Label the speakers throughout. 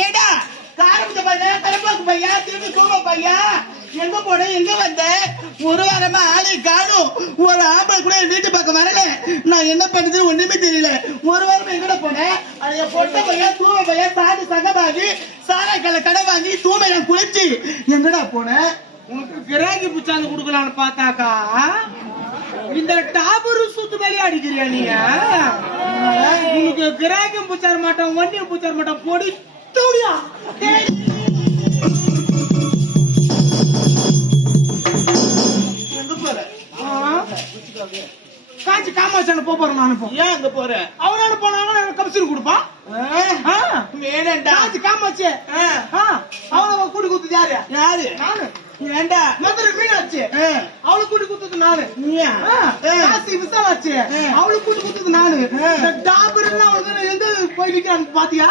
Speaker 1: ஏடா காரமுத்த பையன் கரப்பாக்கு பையன் திரும்பி கூம பையன் எங்க போன எங்க வந்த? ஒரு வாரமா ஆளை காணும். ஒரு ஆம்பளை கூட என் வீட்டு பக்கம் வரல. நான் என்ன பண்ணுறது ஒண்ணுமே தெரியல. ஒரு வாரமா எங்கட போனேன் அதைய பொட்ட பையன் தூம பையன் சாடு சங்கமாகி சாராய்க்கல்ல கடை வாங்கி தூமை நான் குளிச்சு எங்கடா போனேன்
Speaker 2: உனக்கு கிராக்கி புச்சாந்து கொடுக்கலான்னு பார்த்தாக்கா? இந்த டாபரு சுத்து மேலே அடிக்கிறியா நீங்க உனக்கு கிராக்கியும் பூச்சார மாட்டோம் ஒன்னியும் பூச்சார மாட்டோம் பொடி தூடியா?
Speaker 1: எங்க போற?
Speaker 2: காஞ்சி காமாட்சி போக போறோம் அனுப்போம்
Speaker 1: ஏன் அங்க போற?
Speaker 2: அவன் அனுப்பானாங்க கமிஷன் கொடுப்பான்
Speaker 1: வேணண்டா
Speaker 2: காஞ்சி
Speaker 1: காமாட்சி.
Speaker 2: அவனை கூடி கொடுத்தது யாரு?
Speaker 1: யாரு?
Speaker 2: நானு.
Speaker 1: ஏண்டா?
Speaker 2: மதுரை
Speaker 1: மீனாட்சி
Speaker 2: அவளை கூட்டி கொடுத்தது நானு. காசி
Speaker 1: விசாலாட்சி
Speaker 2: அவளை கூட்டி கொடுத்தது நானு. டாபர் எந்த போய் நிக்கிறான்னு பாத்தியா?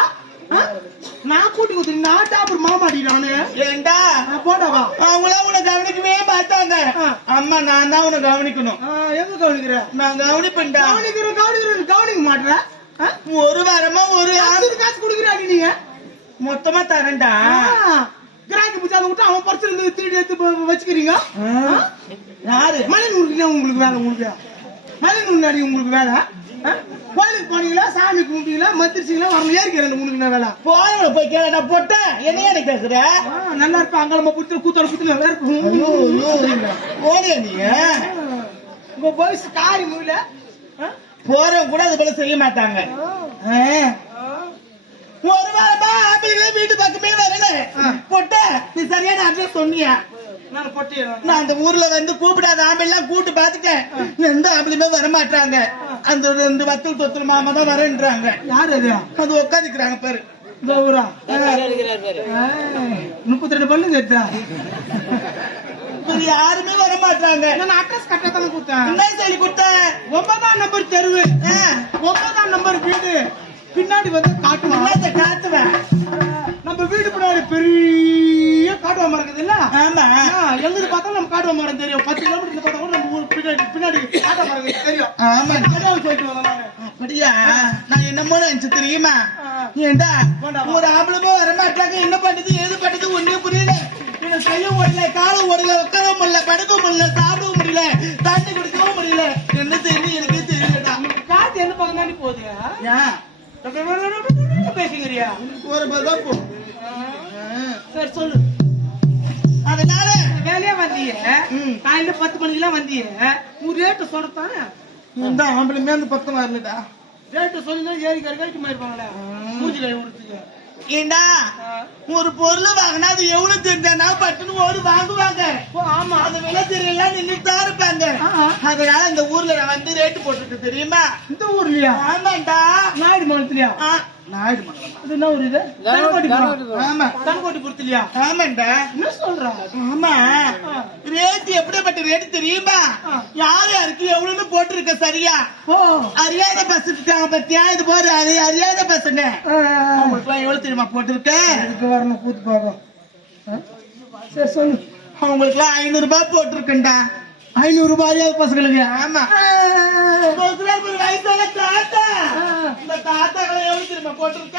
Speaker 2: நான் கூட்டி கொடுத்து நான் டாப்பர் மாமாடிடானே
Speaker 1: ஏண்டா?
Speaker 2: போடவா
Speaker 1: அவங்களா உன்னை கவனிக்கவே
Speaker 2: பார்த்தாங்க.
Speaker 1: அம்மா நான் தான் உன கவனிக்கணும்.
Speaker 2: எங்க கவனிக்கிற?
Speaker 1: நான் கவனிப்பேன்டா.
Speaker 2: கவனிக்கிறோம் கவனிக்கிறேன் கவனிக்க மாட்டேன்
Speaker 1: ஒரு வாரமா ஒரு ஆறு
Speaker 2: காசு குடுக்குறாடி நீங்க
Speaker 1: மொத்தமா தரேன்டா.
Speaker 2: கிராண்ட் புடிச்சா விட்டு அவன் பர்ஸ் இருந்து திருடி எடுத்து வச்சுக்கிறீங்க?
Speaker 1: யாரு?
Speaker 2: மலை உங்களுக்கு வேலை உங்களுக்கு மலை உங்களுக்கு உங்களுக்கு வேலை? கோயிலுக்கு போனீங்களா? சாமி கும்பிட்டீங்களா? மந்திரிச்சிங்களா? வரணும். ஏறிக்கிறேன் உங்களுக்கு என்ன வேலை?
Speaker 1: போறவங்கள போய் கேளடா போட்ட. என்ன எனக்கு பேசுற?
Speaker 2: நல்லா இருப்பா. அங்க நம்ம புத்து கூத்தோட புத்து நல்லா இருக்கும்.
Speaker 1: போறியா நீ?
Speaker 2: உங்க வயசு காரி மூவில
Speaker 1: போறவங்க கூட அது போல செய்ய மாட்டாங்க. ஒரு வாரமா ஆம்பளைங்களே வீட்டு பக்கமே வரல. பொட்ட நீ சரியான அட்ரஸ் சொன்னியா?
Speaker 2: நான்
Speaker 1: அந்த ஊர்ல வந்து கூப்பிடாத ஆம்பெல்லாம் கூட்டு பாத்துட்டேன் எந்த ஆம்பளையுமே வர மாட்டாங்க அந்த ரெண்டு வத்தல் தொத்தல் மாமா தான் வரேன்றாங்க.
Speaker 2: யார் அது?
Speaker 1: அது உட்காந்துக்கிறாங்க பாரு.
Speaker 2: முப்பத்தி ரெண்டு பல்லு
Speaker 1: இப்ப யாருமே வர மாட்டாங்க
Speaker 2: நான் அட்ரஸ் கரெக்டா தானே கொடுத்தேன்.
Speaker 1: என்ன சொல்லி கொடுத்த
Speaker 2: ஒன்பதாம் நம்பர் தெருவு. ஒன்பதாம் நம்பர் வீடு. பின்னாடி வந்து காட்டுவான்
Speaker 1: காட்டுவேன்
Speaker 2: நம்ம வீடு பின்னாடி பெரிய காட்டுவா மரம் இருக்குது இல்ல?
Speaker 1: ஆமா.
Speaker 2: எங்க பார்த்தா நம்ம காட்டுவா மரம் தெரியும். பத்து கிலோமீட்டர் பார்த்தா கூட நம்ம ஊர் பின்னாடி பின்னாடி காட்டுவா மரம் இருக்குது, தெரியும்.
Speaker 1: ஆமா.
Speaker 2: சொல்லிட்டு வந்தேன் நானு.
Speaker 1: அப்படியா? நான் என்னமோ நினைச்சு தெரியுமா. ஏண்டா. ஒரு ஆம்பளமோ வர மாட்டாங்க என்ன பண்ணுது? ஏது பண்ணுது? ஒண்ணே புரியல. என்ன செய்ய முடியல? கால ஓடல உட்கார முடியல படுக்க முடியல சாப்பிடவும் முடியல தண்ணி குடிக்கவும் முடியல. என்ன தெரியும் எனக்கே தெரியலடா.
Speaker 2: காத்து எந்த பக்கம் போகுது? பேசுங்கிறியா
Speaker 1: போற போதான் போ.
Speaker 2: சரி சொல்லு.
Speaker 1: அதனால
Speaker 2: வேலையா வந்தீங்க. காலையில பத்து மணிக்கெல்லாம் வந்தீங்க உன் ரேட்டு சொல்லத்தானே
Speaker 1: இந்த ஆம்பளைமே அந்த பக்கம் வரலடா.
Speaker 2: ரேட்டு சொல்லி ஏறி கறி கழிச்சு போயிருப்பாங்களே மூஞ்சி கை விடுறதுக்கு
Speaker 1: ஏண்டா? ஒரு பொருள் வாங்கினா அது எவ்வளவு தெரிஞ்சானா பட்டுன்னு ஒரு வாங்குவாங்க.
Speaker 2: ஆமா.
Speaker 1: அந்த விலை தெரியல நின்னுட்டு தான் இருப்பாங்க. அதனால இந்த ஊர்ல நான் வந்து ரேட்டு போட்டுருக்கு தெரியுமா?
Speaker 2: இந்த ஊர்லயா?
Speaker 1: ஆமாண்டா.
Speaker 2: நாயுடு மாநிலத்திலயா என்ன ஊர் இது.
Speaker 1: ஆமா.
Speaker 2: தனக்கோட்டிபுரத்துலயா
Speaker 1: ஆமாண்டா.
Speaker 2: என்ன சொல்ற?
Speaker 1: ஆமா. ரேட் எப்படிப்பட்ட ரேட் தெரியுமா. யார் யாருக்கு எவ்வளவுன்னு போட்டிருக்க சரியா? அறியாத பஸ் இருக்காங்க பத்தியா இது போற அது அறியாத
Speaker 2: ஆ,
Speaker 1: அவங்களுக்கு எவ்வளவு தெரியுமா போட்டிருக்க?
Speaker 2: இதுக்கு வரணும் கூத்து பார்க்கும் ஆ? சரி சொல்லு.
Speaker 1: அவங்களுக்கு எல்லாம் ஐநூறு ரூபாய் போட்டிருக்கேன்டா.
Speaker 2: ஐநூறு ரூபாய் பசங்களுக்கு?
Speaker 1: ஆமா. வயசான தாத்தா. இந்த தாத்தாக்களை எவ்வளவு தெரியுமா போட்டிருக்க?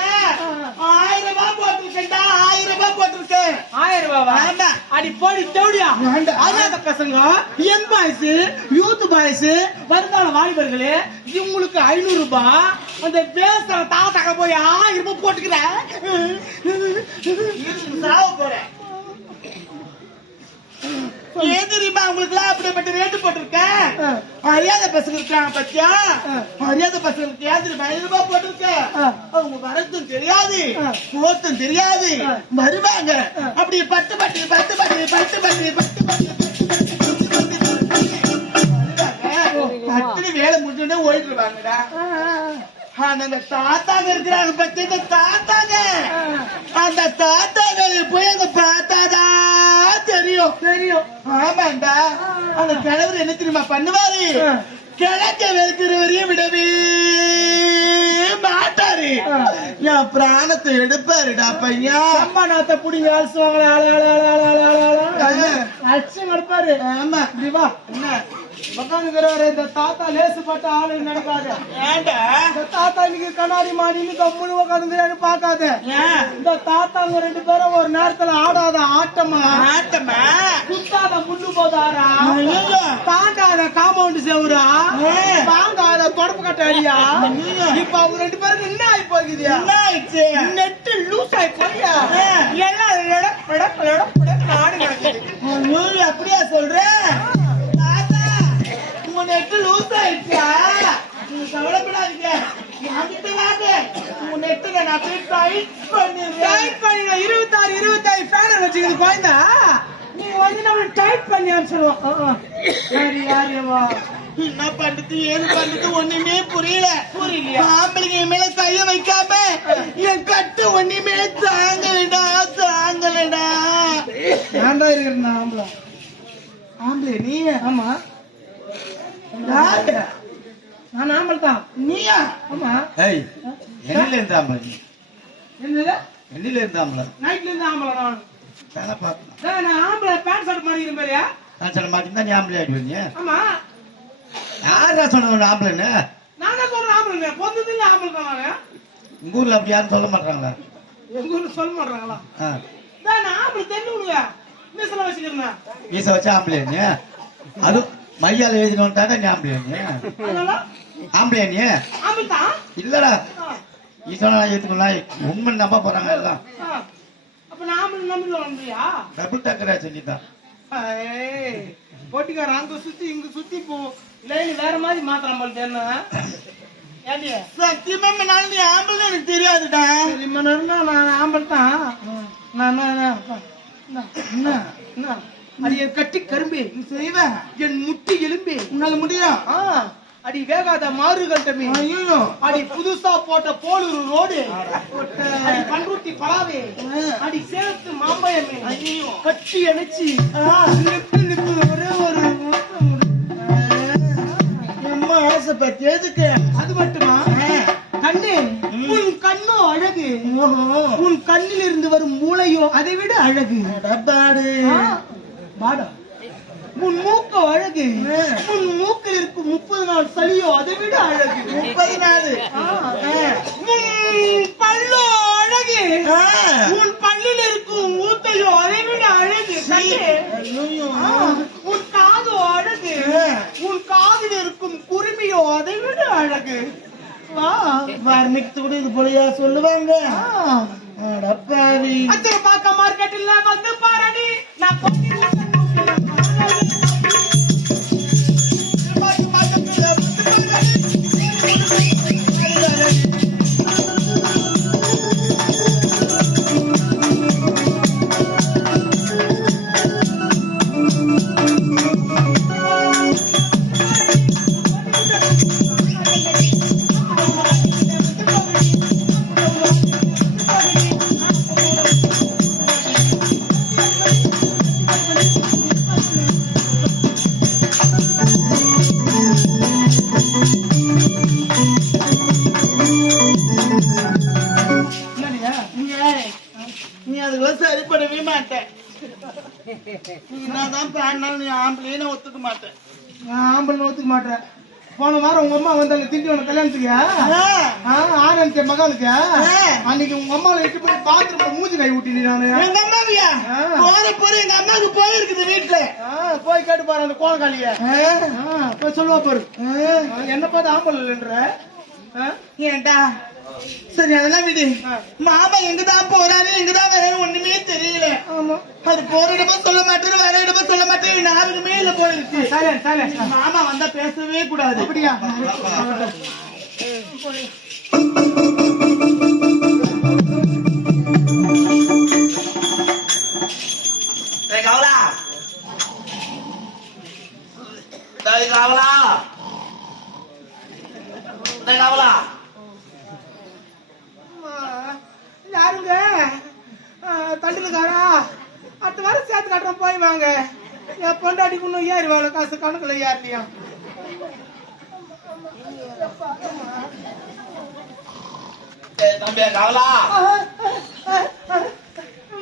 Speaker 1: ஆயிரம் ரூபாய் போட்டிருக்கேன்டா ஆயிரம் ரூபாய் போட்டிருக்கேன்.
Speaker 2: ஆயிரம் ரூபாவா?
Speaker 1: ஆமா.
Speaker 2: அடி போடி
Speaker 1: வேண்டாம்.
Speaker 2: அனாத பசங்க யங் பாய்ஸ் யூத் பாய்ஸ் வருங்கால வாலிபர்களே இவங்களுக்கு ஐநூறு ரூபாய் அந்த பேசுற தாத்தாக்க போய் ஆயிரம் ரூபாய் போட்டுக்கிறேன்.
Speaker 1: சாவ போறேன் ஏன் தெரியுமா உங்களுக்கு எல்லாம் ரேட்டு போட்டிருக்கேன் மரியாதை பசங்க இருக்காங்க பத்தியா மரியாதை பசங்களுக்கு ஏன் தெரியுமா போட்டிருக்கேன் அவங்க வரத்தும் தெரியாது போத்தும் தெரியாது வருவாங்க அப்படி பத்து பட்டி பத்து பட்டி பத்து பட்டி பத்து பட்டி பட்டுன்னு வேலை முடிச்சுட்டு ஓடிடுவாங்கடா அந்த தாத்தாங்க இருக்கிறாங்க பத்தி தாத்தாங்க அந்த தாத்தாங்க போய் அங்க பார்த்து தெரியும். ஆமாண்டா. அந்த என்ன தெரியுமா பண்ணுவாரு? கிழக்க வெறுக்கிறவரையும் விடவே மாட்டாரு. என் பிராணத்தை எடுப்பாருடா பையா
Speaker 2: அம்மா நாத்த புடிங்க
Speaker 1: ஆல்சுவாங்க
Speaker 2: அச்சு எடுப்பாரு
Speaker 1: ஆமா.
Speaker 2: திவா
Speaker 1: என்ன?
Speaker 2: உட்காந்துக்கிறாரு இந்த தாத்தா லேசுப்பட்ட ஆளு நடக்காத இந்த தாத்தா இன்னைக்கு கண்ணாடி மாடின்னு கம்முனு உட்காந்துக்கிறாரு பாக்காத இந்த தாத்தாங்க ரெண்டு பேரும் ஒரு நேரத்துல ஆடாத ஆட்டமா?
Speaker 1: ஆட்டமா?
Speaker 2: குத்தாத முள்ளு போதாரா. தாண்டாத காம்பவுண்ட் செவுரா
Speaker 1: ஏ.
Speaker 2: வாங்காத தொடப்பு கட்ட அடியா. இப்ப அவங்க ரெண்டு பேருக்கு என்ன ஆகி போகுதியா
Speaker 1: என்ன ஆயிடுச்சு?
Speaker 2: நெட்டு லூஸ் ஆகி போறியா
Speaker 1: ஏ.
Speaker 2: எல்லாம்
Speaker 1: அப்படியா சொல்ற? தாத்தா உங்க நெட்டு லூஸ் ஆயிடுச்சா நீங்க கவலைப்படாதீங்க. என்கிட்ட வாங்க. உங்க நெட்டுல நான் டைட் பண்ணிடுறேன்
Speaker 2: டைட் பண்ணி நான் இருபத்தாறு இருபத்தாறு ஃபேனர் வச்சுக்கிது குழந்தா. நீ வந்து நம்ம டைட் பண்ணி அனுப்பிச்சிடுவோம் யாரு யாருவா
Speaker 1: என்ன பண்றது? ஏது பண்றது? ஒண்ணுமே புரியல.
Speaker 2: புரியலையா?
Speaker 1: ஆம்பளைங்க என் மேல கைய வைக்காம என் கட்டு ஒண்ணுமே தாங்கலடா தாங்கலடா.
Speaker 2: நான் தான் இருக்கிறேன் ஆம்பளை.
Speaker 1: ஆம்பளை நீ
Speaker 2: ஆமா? நான் ஆம்பளை தான்
Speaker 1: நீயா?
Speaker 2: ஆமா.
Speaker 3: ஏய் எண்ணில இருந்தாமல
Speaker 2: என்னது?
Speaker 3: எண்ணில இருந்தாமல
Speaker 2: நைட்ல இருந்து ஆம்பளை நான்.
Speaker 3: வேலை பார்க்கணும்
Speaker 2: நான் ஆம்பளை பேண்ட் ஷர்ட் மாட்டிக்கிறேன் பாரியா
Speaker 3: நான் சொல்ல மாட்டேன் நீ ஆம்பளை ஆயிடுவீங்க
Speaker 2: ஆமா.
Speaker 3: யாரா சொன்ன ஆம்பளைன்னு?
Speaker 2: நான் சொல்றேன் ஆம்பளை பொந்ததுங்க ஆம்பளை தான் நானு.
Speaker 3: உங்க ஊர்ல அப்படி யாரும் சொல்ல மாட்டாங்களா
Speaker 2: எங்க ஊர்ல சொல்ல மாட்டாங்களா நான் ஆம்பளை தெரிஞ்சு விடுங்க மீசல வச்சுக்கிறேன்
Speaker 3: வீச வச்சா ஆம்பளை நீ? அது மையால எழுதினோட்டாங்க நீ ஆம்பளை நீ
Speaker 2: அதனால?
Speaker 3: ஆம்பளை நீ
Speaker 2: ஆம்பளை தான்
Speaker 3: இல்லடா. நீ சொன்னா ஏத்துக்கலாம் உண்மை நம்ப போறாங்க எல்லாம்.
Speaker 2: நான்
Speaker 3: டபுள் டக்கரா சொல்லிட்டான்
Speaker 2: போட்டிக்கார அங்க சுத்தி இங்க சுத்தி போ. லைன் வேற மாதிரி மாத்திரம் போல என்ன
Speaker 1: சத்தியமா நாள் நீ ஆம்பளை எனக்கு தெரியாதுடா.
Speaker 2: சரி மணி நேரம்னா நான் ஆம்பல் தான் நான் நான், நான், நான், என்ன என்ன என் கட்டி கரும்பே
Speaker 1: நீ செய்வேன்
Speaker 2: என் முட்டி எலும்பே.
Speaker 1: உன்னால முடியும்
Speaker 2: அடி வேகாத மாறு கட்டமே
Speaker 1: ஐயோ.
Speaker 2: அடி புதுசா போட்ட போலூர் ரோடு. அடி பண்ருட்டி பலாவே அடி சேலத்து மாம்பழமே.
Speaker 1: ஐயோ.
Speaker 2: கட்டி அணைச்சி. ஒரே ஒரு.
Speaker 1: எம்மா ஆசைப்பட்டு எதுக்கு?
Speaker 2: அது மட்டுமா? கண்ணே உன் கண்ணோ அழகு. உன் கண்ணில் இருந்து வரும் மூளையோ அதை விட அழகு வாடா. உன் மூக்கோ அழகு. உன் மூக்கில் இருக்கும் முப்பது நாள் சளியோ அதை விட அழகு.
Speaker 1: முப்பது நாள்.
Speaker 2: உன் பல்லோ அழகு. உன் பல்லில் இருக்கும் ஊத்தையோ அதை விட அழகு. உன் காதோ அழகு. உன் காதில் இருக்கும் குருமியோ அதை விட அழகு. வா
Speaker 1: வர்ணிக்து கூட இது போலயா சொல்லுவாங்க. அடப்பாவி
Speaker 2: மார்க்கெட்டில் வந்து பாரடி. நான்
Speaker 1: சரிப்படவே மாட்டேன் என்னதான் பாடினாலும் நீ ஆம்பளையே நான் ஒத்துக்க மாட்டேன்
Speaker 2: நான் ஆம்பளை ஒத்துக்க மாட்டேன் போன வாரம் உங்க அம்மா வந்தாங்க திண்டிவன கல்யாணத்துக்கு.
Speaker 1: ஆ,
Speaker 2: ஆனந்த மகளுக்கு. அன்னைக்கு உங்க அம்மா இட்டு போய் பாத்ரூம்ல மூஞ்சி கை ஊட்டினி நானு.
Speaker 1: எங்க அம்மாவியா. போற போற எங்க அம்மாவுக்கு போயிருக்குது வீட்டுல
Speaker 2: போய் கேட்டு பாரு அந்த கோலக்காளிய போய் சொல்லுவா பாரு. என்ன பார்த்து ஆம்பளை இல்லைன்ற?
Speaker 1: ஏன்டா சரி அதெல்லாம் விடு. மாமா எங்கதான் போறாரு எங்கதான் வராரு ஒண்ணுமே தெரியல.
Speaker 2: ஆமா.
Speaker 1: அது போற இடமா சொல்ல மாட்டாரு வர இடமா சொல்ல மாட்டாரு நாலுமே இல்ல போல இருக்கு. மாமா வந்தா பேசவே கூடாது.
Speaker 2: அப்படியா?
Speaker 1: டேய் கவலா டேய் கவலா டேய் கவலா
Speaker 2: தண்டுக்காரா அடுத்த வாரம் சேர்த்து கட்டுறோம் போய் வாங்க. என் பொண்டாட்டிக்கு இன்னும் ஏறி வாங்க காசு கணக்குல ஏறலையா?
Speaker 1: தம்பி கவலா.